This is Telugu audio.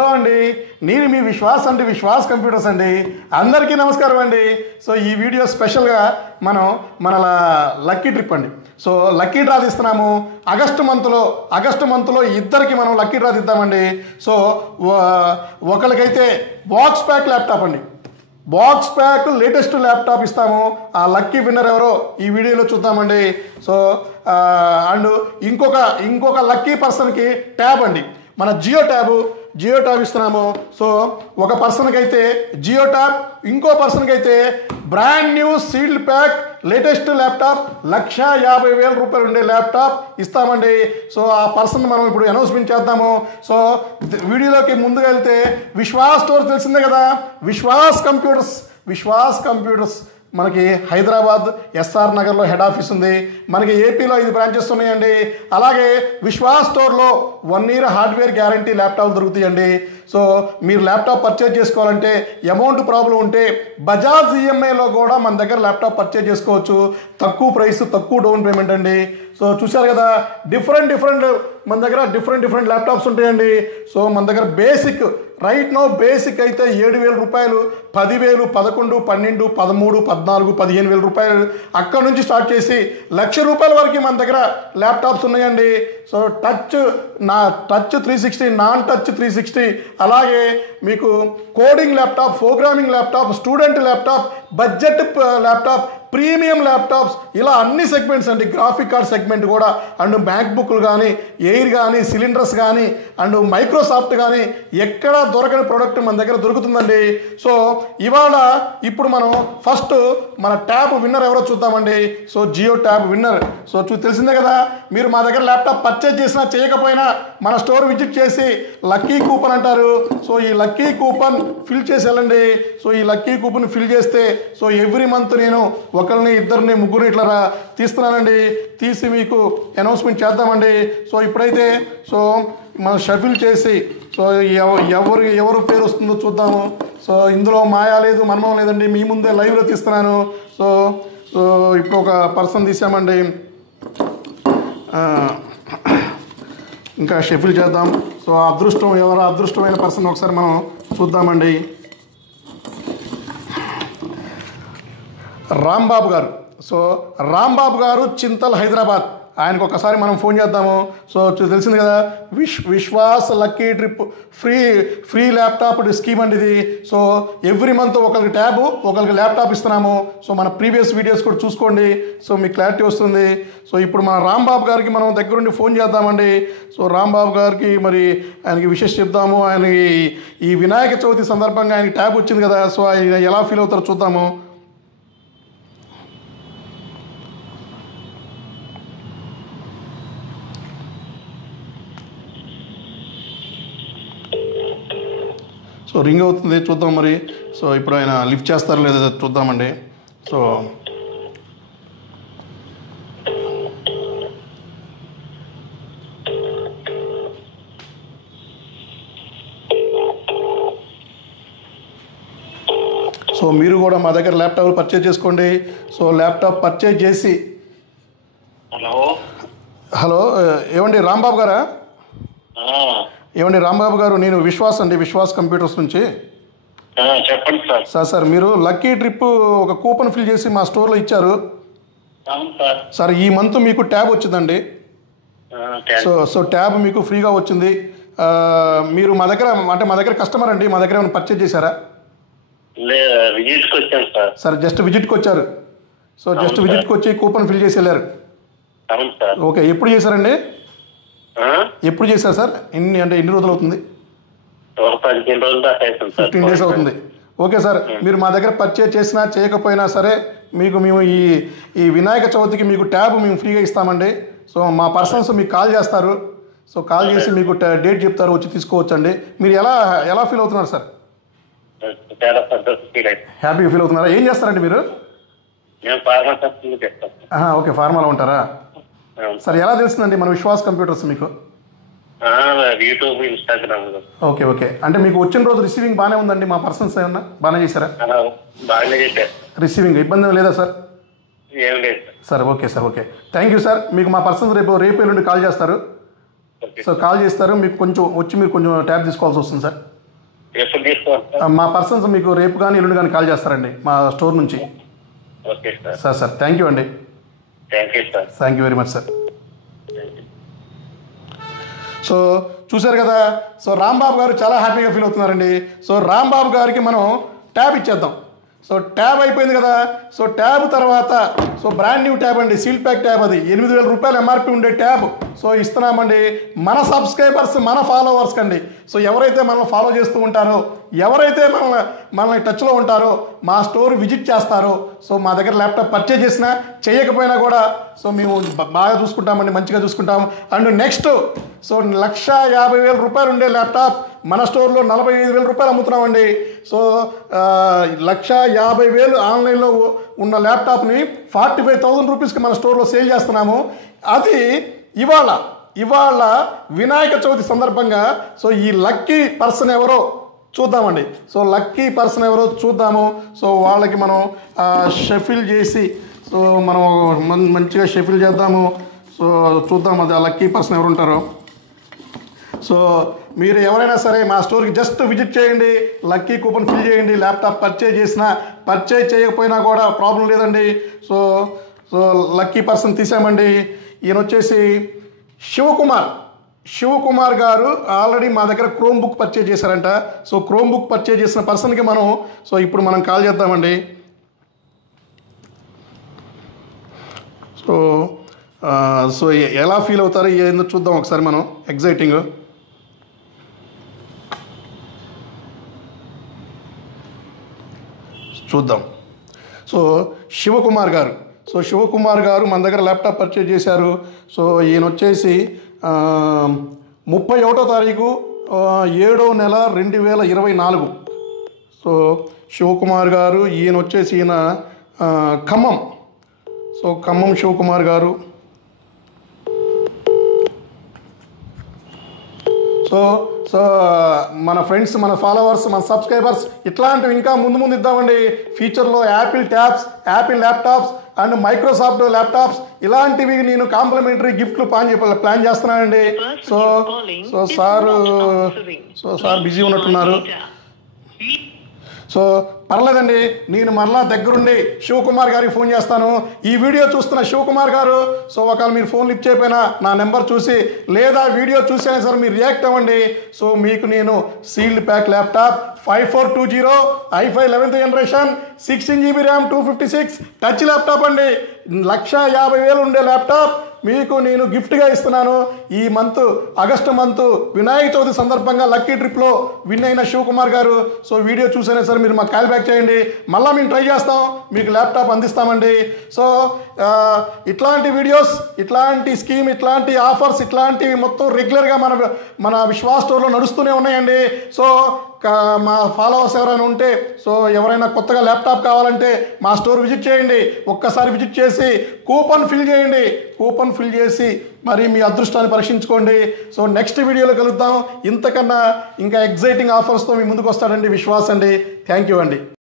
హలో అండి, నేను మీ విశ్వాస్ అంటే విశ్వాస్ కంప్యూటర్స్ అండి. అందరికీ నమస్కారం అండి. సో ఈ వీడియో స్పెషల్గా మన లక్కీ ట్రిప్ అండి. సో లక్కీ డ్రా తీస్తున్నాము ఆగస్టు మంత్లో ఇద్దరికి మనం లక్కీ డ్రా తీద్దామండి. సో ఒకరికైతే బాక్స్ ప్యాక్ ల్యాప్టాప్ అండి, బాక్స్ ప్యాక్ లేటెస్ట్ ల్యాప్టాప్ ఇస్తాము. ఆ లక్కీ విన్నర్ ఎవరో ఈ వీడియోలో చూద్దామండి. సో అండ్ ఇంకొక లక్కీ పర్సన్కి ట్యాబ్ అండి, మన జియో ట్యాబ్ ఇస్తున్నాము. సో ఒక పర్సన్కి అయితే జియో ట్యాబ్, ఇంకో పర్సన్కి అయితే brand new sealed pack latest laptop 1,50,000 రూపాయలు ఉండే ల్యాప్టాప్ ఇస్తామండి. సో ఆ పర్సన్ మనం ఇప్పుడు అనౌన్స్మెంట్ చేద్దాము. సో వీడియోలోకి ముందుగా వెళ్తే విశ్వాస్ స్టోర్ తెలిసిందే కదా, విశ్వాస్ కంప్యూటర్స్ మనకి హైదరాబాద్ ఎస్ఆర్ నగర్లో హెడ్ ఆఫీస్ ఉంది. మనకి ఏపీలో 5 బ్రాంచెస్ ఉన్నాయండి. అలాగే విశ్వాస్ స్టోర్లో 1 year హార్డ్వేర్ గ్యారంటీ ల్యాప్టాప్ దొరుకుతాయండి. సో మీరు ల్యాప్టాప్ పర్చేజ్ చేసుకోవాలంటే అమౌంట్ ప్రాబ్లం ఉంటే బజాజ్ ఈఎంఐలో కూడా మన దగ్గర ల్యాప్టాప్ పర్చేజ్ చేసుకోవచ్చు. తక్కువ ప్రైస్, తక్కువ డౌన్ పేమెంట్ అండి. సో చూశారు కదా, డిఫరెంట్ మన దగ్గర డిఫరెంట్ ల్యాప్టాప్స్ ఉంటాయండి. సో మన దగ్గర బేసిక్ బేసిక్ అయితే 7,000 రూపాయలు, 10,000, 11, 12, 13, 14, 15,000 రూపాయలు అక్కడ నుంచి స్టార్ట్ చేసి 1,00,000 రూపాయల వరకు మన దగ్గర ల్యాప్టాప్స్ ఉన్నాయండి. సో టచ్ 360, నాన్ టచ్ 360, అలాగే మీకు coding laptop, programming laptop, student laptop, budget laptop, premium laptops, ఇలా అన్ని సెగ్మెంట్స్ అండి. గ్రాఫిక్ కార్డ్ సెగ్మెంట్ కూడా, అండ్ మ్యాక్బుక్లు కానీ, ఎయిర్ కానీ, సిలిండర్స్ కానీ, అండ్ మైక్రోసాఫ్ట్ కానీ ఎక్కడ దొరకని ప్రోడక్ట్ మన దగ్గర దొరుకుతుందండి. సో ఇప్పుడు మనం ఫస్ట్ మన ట్యాబ్ విన్నర్ ఎవరో చూద్దామండి. So Jio tab winner. So తెలిసిందే కదా, మీరు మా దగ్గర ల్యాప్టాప్ పర్చేజ్ చేసినా చేయకపోయినా మన స్టోర్ విజిట్ చేసి లక్కీ కూపన్ అంటారు. సో ఈ లక్కీ కూపన్ ఫిల్ చేసి వెళ్ళండి. సో ఈ లక్కీ కూపన్ ఫిల్ చేస్తే సో ఎవ్రీ మంత్ నేను ఒకరిని, ఇద్దరిని, ముగ్గురు ఇట్లా తీస్తున్నానండి. తీసి మీకు అనౌన్స్మెంట్ చేద్దామండి. సో ఇప్పుడైతే సో మనం షఫిల్ చేసి సో ఎవరు పేరు వస్తుందో చూద్దాము. సో ఇందులో మాయా లేదు, మర్మం లేదండి, మీ ముందే లైవ్లో తీస్తున్నాను. సో ఇప్పుడు ఒక పర్సన్ తీసామండి. ఇంకా షఫిల్ చేద్దాం. సో అదృష్టమైన పర్సన్ ఒకసారి మనం చూద్దామండి. రాంబాబు గారు. సో రాంబాబు గారు చింతల్, హైదరాబాద్. ఆయనకు ఒకసారి మనం ఫోన్ చేద్దాము. సో తెలిసింది కదా, Vishwas lucky trip free laptop scheme అండి ఇది. సో ఎవ్రీ మంత్ ఒకరికి ట్యాబ్, ఒకరికి ల్యాప్టాప్ ఇస్తున్నాము. సో మన ప్రీవియస్ వీడియోస్ కూడా చూసుకోండి. సో మీకు క్లారిటీ వస్తుంది. సో ఇప్పుడు మన రాంబాబు గారికి మనం దగ్గరుండి ఫోన్ చేద్దామండి. సో రాంబాబు గారికి మరి ఆయనకి విషెస్ చెప్దాము. ఆయన ఈ వినాయక చవితి సందర్భంగా ఆయనకి ట్యాబ్ వచ్చింది కదా, సో ఆయన ఎలా ఫీల్ అవుతారో చూద్దాము. సో రింగ్ అవుతుంది, చూద్దాం మరి. సో ఇప్పుడు ఆయన లిఫ్ట్ చేస్తారో లేదో చూద్దామండి. సో మీరు కూడా మా దగ్గర ల్యాప్టాప్ పర్చేజ్ చేసుకోండి. సో ల్యాప్టాప్ పర్చేజ్ చేసి హలో ఏమండి రాంబాబు గారా? ఏమండి రాంబాబు గారు, నేను విశ్వాస్ కంప్యూటర్స్ నుంచి. చెప్పండి సార్ మీరు లక్కీ ట్రిప్ ఒక కూపన్ ఫిల్ చేసి మా స్టోర్లో ఇచ్చారు సార్. ఈ మంత్ మీకు ట్యాబ్ వచ్చిందండి. సో ట్యాబ్ మీకు ఫ్రీగా వచ్చింది. మీరు మా దగ్గర కస్టమర్ అండి, మా దగ్గర ఏమైనా పర్చేజ్ చేశారా? సార్ జస్ట్ విజిట్కి వచ్చారు. సో జస్ట్ విజిట్కి వచ్చి కూపన్ ఫిల్ చేసి వెళ్ళారు. ఓకే, ఎప్పుడు చేశారండి? ఎప్పుడు చేశారు సార్? ఎన్ని రోజులు అవుతుంది? 15 days అవుతుంది. ఓకే సార్, మీరు మా దగ్గర పర్చేజ్ చేసినా చేయకపోయినా సరే మేము ఈ వినాయక చవితికి మీకు ట్యాబ్ మేము ఫ్రీగా ఇస్తామండి. సో మా పర్సన్స్ మీకు కాల్ చేస్తారు. సో కాల్ చేసి మీకు డేట్ చెప్తారు, వచ్చి తీసుకోవచ్చండి. మీరు ఎలా ఫీల్ అవుతున్నారు సార్? హ్యాపీగా ఫీల్ అవుతున్నారా? ఏం చేస్తారండి మీరు? ఓకే, ఫార్మాలో ఉంటారా? సార్ ఎలా తెలుస్తుందండి మన విశ్వాస్ కంప్యూటర్స్ మీకు? YouTube, Instagram. ఓకే, అంటే మీకు వచ్చిన రోజు రిసీవింగ్ బాగానే ఉందండి? మా పర్సన్స్ ఏమన్నా బాగానే చేశారా? బాగానే చేశారు. రిసీవింగ్ ఇబ్బంది లేదా సార్? ఏం లేదు sir. Okay thank you sir. మీకు మా పర్సన్స్ రేపు ఎల్లుండి కాల్ చేస్తారు. ఓకే. సో కాల్ చేస్తారు, మీకు కొంచెం వచ్చి మీరు కొంచెం ట్యాబ్ తీసుకోవాల్సి వస్తుంది సార్. ఎప్పుడు తీసుకోవాలి సార్? మా పర్సన్స్ మీకు రేపు కానీ ఎల్లుండి కానీ కాల్ చేస్తారండి మా స్టోర్ నుంచి. Okay sir. Sir thank you అండి. Thank you sir. Thank you very much sir. So చూశారు కదా, సో రాంబాబు గారు చాలా హ్యాపీగా ఫీల్ అవుతున్నారండి. సో రాంబాబు గారికి మనం ట్యాబ్ ఇచ్చేద్దాం. సో ట్యాబ్ అయిపోయింది కదా. సో ట్యాబ్ తర్వాత సో బ్రాండ్ న్యూ ట్యాబ్ అండి, సీల్ ప్యాక్ ట్యాబ్. అది 8,000 రూపాయలు ఎంఆర్పి ఉండే ట్యాబ్ సో ఇస్తున్నామండి మన సబ్స్క్రైబర్స్, మన ఫాలోవర్స్ కండి. సో ఎవరైతే మనల్ని ఫాలో చేస్తూ ఉంటారో, ఎవరైతే మనల్ని టచ్లో ఉంటారో, మా స్టోర్ విజిట్ చేస్తారో, సో మా దగ్గర ల్యాప్టాప్ పర్చేజ్ చేసినా చేయకపోయినా కూడా సో మేము బాగా చూసుకుంటామండి, మంచిగా చూసుకుంటాము. అండ్ నెక్స్ట్ సో 1,50,000 రూపాయలు ఉండే ల్యాప్టాప్ మన స్టోర్లో 45,000 రూపాయలు అమ్ముతున్నామండి. సో 1,50,000 ఆన్లైన్లో ఉన్న ల్యాప్టాప్ని 45,000 రూపీస్కి మన స్టోర్లో సేల్ చేస్తున్నాము. అది ఇవాళ వినాయక చవితి సందర్భంగా సో ఈ లక్కీ పర్సన్ ఎవరో చూద్దామండి. సో లక్కీ పర్సన్ ఎవరో చూద్దాము. సో వాళ్ళకి మనం షఫిల్ చేసి సో మనం మంచిగా షఫిల్ చేద్దాము. సో చూద్దాం అది ఆ లక్కీ పర్సన్ ఎవరు ఉంటారో. సో మీరు ఎవరైనా సరే మా స్టోర్కి జస్ట్ విజిట్ చేయండి, లక్కీ కూపన్ ఫిల్ చేయండి. ల్యాప్టాప్ పర్చేజ్ చేసినా పర్చేజ్ చేయకపోయినా కూడా ప్రాబ్లం లేదండి. సో లక్కీ పర్సన్ తీసామండి. ఈయన వచ్చేసి శివకుమార్ గారు ఆల్రెడీ మా దగ్గర క్రోమ్ బుక్ పర్చేజ్ చేశారంట. సో క్రోమ్ బుక్ పర్చేజ్ చేసిన పర్సన్కి ఇప్పుడు మనం కాల్ చేద్దామండి. సో ఎలా ఫీల్ అవుతారు ఏందో చూద్దాం ఒకసారి మనం. ఎగ్జైటింగ్. చూద్దాం. సో శివకుమార్ గారు మన దగ్గర ల్యాప్టాప్ పర్చేజ్ చేశారు. సో ఈయన వచ్చేసి 31వ తారీఖు 7వ నెల 2024. సో శివకుమార్ గారు ఈయన వచ్చేసి ఖమ్మం. సో ఖమ్మం శివకుమార్ గారు. సో మన ఫ్రెండ్స్, మన ఫాలోవర్స్, మన సబ్స్క్రైబర్స్ ఇట్లాంటివి ఇంకా ముందు ఇద్దామండి. ఫ్యూచర్లో Apple tabs, Apple laptops and Microsoft laptops ఇలాంటివి నేను కాంప్లిమెంటరీ గిఫ్ట్లు ప్లాన్ చేస్తున్నానండి. సో సార్ బిజీ ఉన్నట్టున్నారు. సో పర్లేదండి, నేను మరలా దగ్గరుండి శివకుమార్ గారికి ఫోన్ చేస్తాను. ఈ వీడియో చూస్తున్న శివకుమార్ గారు, సో ఒకవేళ మీరు ఫోన్ లిఫ్ట్ చేయకపోయినా నా నెంబర్ చూసి లేదా వీడియో చూసైనా సరే మీరు రియాక్ట్ అవ్వండి. సో మీకు నేను sealed pack laptop 5420 i5 11th generation 16 GB RAM 256 touch laptop అండి. 1,50,000 ఉండే ల్యాప్టాప్ మీకు నేను గిఫ్ట్గా ఇస్తున్నాను. ఈ ఆగస్టు మంత్ వినాయక చవితి సందర్భంగా లక్కీ ట్రిప్లో విన్ అయిన శివకుమార్ గారు. సో వీడియో చూసైనా సరే మీరు మాకు కాల్ బ్యాక్ చేయండి, మళ్ళీ మేము ట్రై చేస్తాం, మీకు ల్యాప్టాప్ అందిస్తామండి. సో ఇట్లాంటి వీడియోస్, ఇట్లాంటి స్కీమ్, ఇట్లాంటి ఆఫర్స్, ఇట్లాంటివి మొత్తం రెగ్యులర్గా మన విశ్వాస్ స్టోర్లో నడుస్తూనే ఉన్నాయండి. సో మా ఫాలోవర్స్ ఎవరైనా ఉంటే, సో ఎవరైనా కొత్తగా ల్యాప్టాప్ కావాలంటే మా స్టోర్ విజిట్ చేయండి. ఒక్కసారి విజిట్ చేసి కూపన్ ఫిల్ చేయండి. కూపన్ ఫిల్ చేసి మరి మీ అదృష్టాన్ని పరీక్షించుకోండి. సో నెక్స్ట్ వీడియోలో కలుద్దాం. ఇంతకన్నా ఇంకా ఎగ్జైటింగ్ ఆఫర్స్తో మీ ముందుకు వస్తాడండి విశ్వాస్ అండి. థ్యాంక్ యూ అండి.